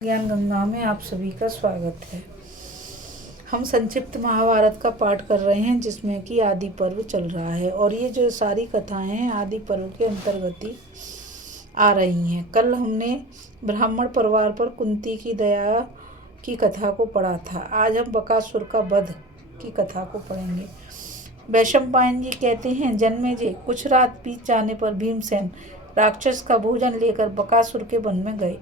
ज्ञान गंगा में आप सभी का स्वागत है। हम संक्षिप्त महाभारत का पाठ कर रहे हैं जिसमें कि आदि पर्व चल रहा है और ये जो सारी कथाएं हैं आदि पर्व के अंतर्गत ही आ रही हैं। कल हमने ब्राह्मण परिवार पर कुंती की दया की कथा को पढ़ा था। आज हम बकासुर का वध की कथा को पढ़ेंगे। वैशंपायन जी कहते हैं, जन्मेजय कुछ रात बीत जाने पर भीमसेन राक्षस का भोजन लेकर बकासुर के वन में गए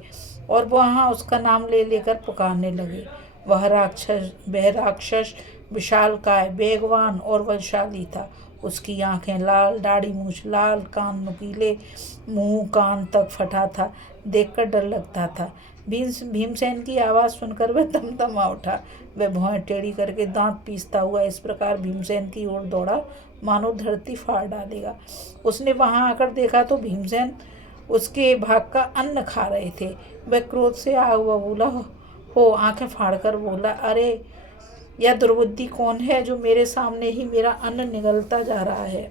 और वहाँ उसका नाम ले लेकर पुकारने लगे। वह राक्षस विशालकाय, वेगवान और बलशाली था। उसकी आंखें लाल, दाढ़ी मूछ लाल, कान नुकीले, मुंह कान तक फटा था। देखकर डर लगता था। भीमसेन की आवाज़ सुनकर वह तमतमा उठा। वह भौहें टेढ़ी करके दांत पीसता हुआ इस प्रकार भीमसेन की ओर दौड़ा मानो धरती फाड़ डालेगा। उसने वहां आकर देखा तो भीमसेन उसके भाग का अन्न खा रहे थे। वह क्रोध से आग बबूला हो आंखें फाड़कर बोला, अरे यह दुर्बुद्धि कौन है जो मेरे सामने ही मेरा अन्न निगलता जा रहा है?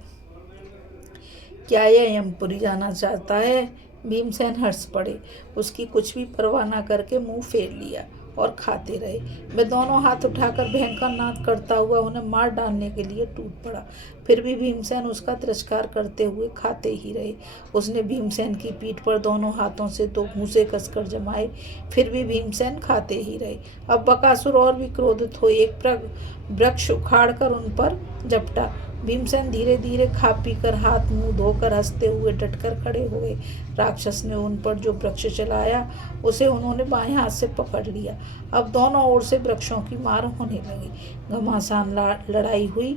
क्या यह यमपुरी जाना चाहता है? भीमसेन हंस पड़े। उसकी कुछ भी परवाह न करके मुंह फेर लिया और खाते रहे। वह दोनों हाथ उठाकर भयंकर नाद करता हुआ उन्हें मार डालने के लिए टूट पड़ा। फिर भी भीमसेन उसका तिरस्कार करते हुए खाते ही रहे। उसने भीमसेन की पीठ पर दोनों हाथों से दो घूंसे कसकर जमाए। फिर भी भीमसेन खाते ही रहे। अब बकासुर और भी क्रोधित हो एक वृक्ष उखाड़कर उन पर झपटा। भीमसेन धीरे धीरे खा पीकर हाथ मुंह धोकर हंसते हुए डटकर खड़े हो गए। राक्षस ने उन पर जो वृक्ष चलाया उसे उन्होंने बाएं हाथ से पकड़ लिया। अब दोनों ओर से वृक्षों की मार होने लगी। घमासान लड़ाई हुई।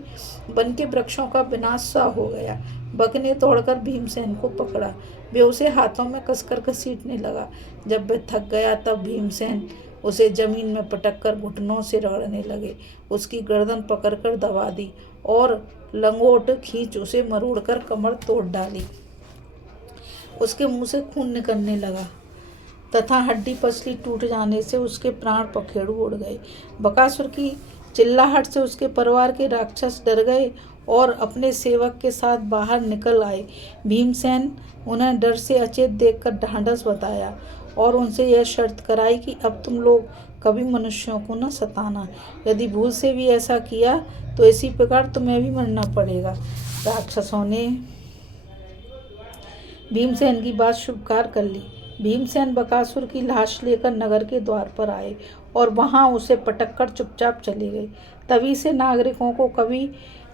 वन के वृक्षों का विनाश सा हो गया। बक ने तोड़कर भीमसेन को पकड़ा। वे उसे हाथों में कसकर घसीटने लगा। जब वह थक गया तब भीमसेन उसे जमीन में पटक कर घुटनों से रगड़ने लगे। उसकी गर्दन पकड़कर दबा दी और लंगोट खींच उसे मरोड़कर कमर तोड़ डाली। उसके मुंह से खून निकलने लगा तथा हड्डी पसली टूट जाने से उसके प्राण पखेरु उड़ गए। बकासुर की चिल्लाहट से उसके परिवार के राक्षस डर गए और अपने सेवक के साथ बाहर निकल आए। भीमसेन उन्हें डर से अचेत देखकर ढांढस बताया और उनसे यह शर्त कराई कि अब तुम लोग कभी मनुष्यों को न सताना। यदि भूल से भी ऐसा किया तो इसी प्रकार तुम्हें भी मरना पड़ेगा। राक्षसों ने भीमसेन की बात स्वीकार कर ली। भीमसेन बकासुर की लाश लेकर नगर के द्वार पर आए और वहां उसे पटककर चुपचाप चले गए। तभी से नागरिकों को कभी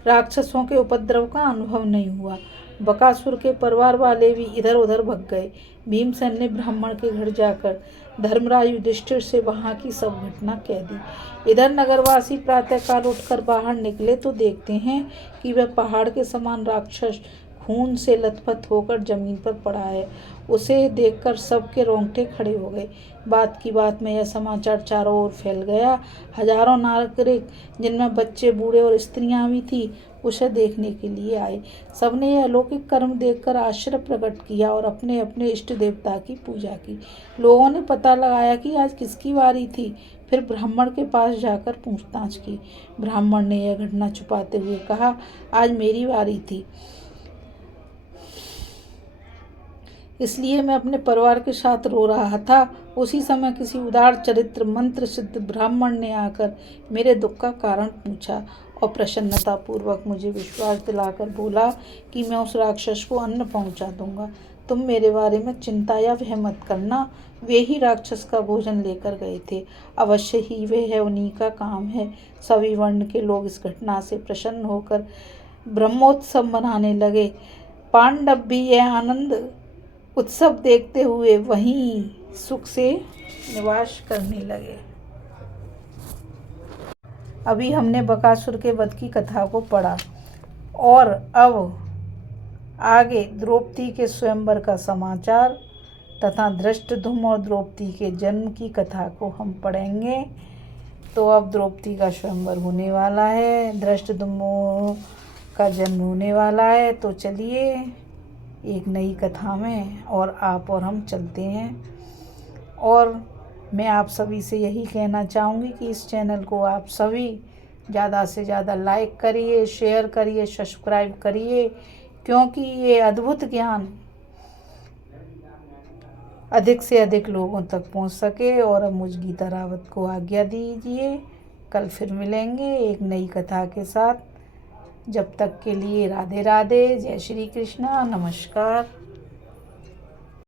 राक्षसों के उपद्रव का अनुभव नहीं हुआ। बकासुर के परिवार वाले भी इधर उधर भग गए। भीमसेन ने ब्राह्मण के घर जाकर धर्मराज युधिष्ठिर से वहां की सब घटना कह दी। इधर नगरवासी प्रातःकाल उठकर बाहर निकले तो देखते हैं कि वह पहाड़ के समान राक्षस खून से लथपथ होकर जमीन पर पड़ा है। उसे देखकर सबके रोंगटे खड़े हो गए। बात की बात में यह समाचार चारों ओर फैल गया। हजारों नागरिक, जिनमें बच्चे, बूढ़े और स्त्रियां भी थी, उसे देखने के लिए आए। सबने यह अलौकिक कर्म देखकर आश्चर्य प्रकट किया और अपने अपने इष्ट देवता की पूजा की। लोगों ने पता लगाया कि आज किसकी बारी थी। फिर ब्राह्मण के पास जाकर पूछताछ की। ब्राह्मण ने यह घटना छुपाते हुए कहा, आज मेरी बारी थी, इसलिए मैं अपने परिवार के साथ रो रहा था। उसी समय किसी उदार चरित्र मंत्र सिद्ध ब्राह्मण ने आकर मेरे दुख का कारण पूछा और प्रसन्नतापूर्वक मुझे विश्वास दिलाकर बोला कि मैं उस राक्षस को अन्न पहुंचा दूंगा। तुम मेरे बारे में चिंता या वह मत करना। वे ही राक्षस का भोजन लेकर गए थे। अवश्य ही वह उन्हीं का काम है। सभी वर्ण के लोग इस घटना से प्रसन्न होकर ब्रह्मोत्सव मनाने लगे। पांडव भी यह आनंद उत्सव देखते हुए वहीं सुख से निवास करने लगे। अभी हमने बकासुर के वध की कथा को पढ़ा और अब आगे द्रौपदी के स्वयंवर का समाचार तथा धृष्टद्युम्न और द्रौपदी के जन्म की कथा को हम पढ़ेंगे। तो अब द्रौपदी का स्वयंवर होने वाला है, धृष्टद्युम्न का जन्म होने वाला है। तो चलिए एक नई कथा में और आप और हम चलते हैं। और मैं आप सभी से यही कहना चाहूँगी कि इस चैनल को आप सभी ज़्यादा से ज़्यादा लाइक करिए, शेयर करिए, सब्सक्राइब करिए, क्योंकि ये अद्भुत ज्ञान अधिक से अधिक लोगों तक पहुंच सके। और अब मुझ गीता रावत को आज्ञा दीजिए, कल फिर मिलेंगे एक नई कथा के साथ। जब तक के लिए राधे राधे, जय श्री कृष्णा, नमस्कार।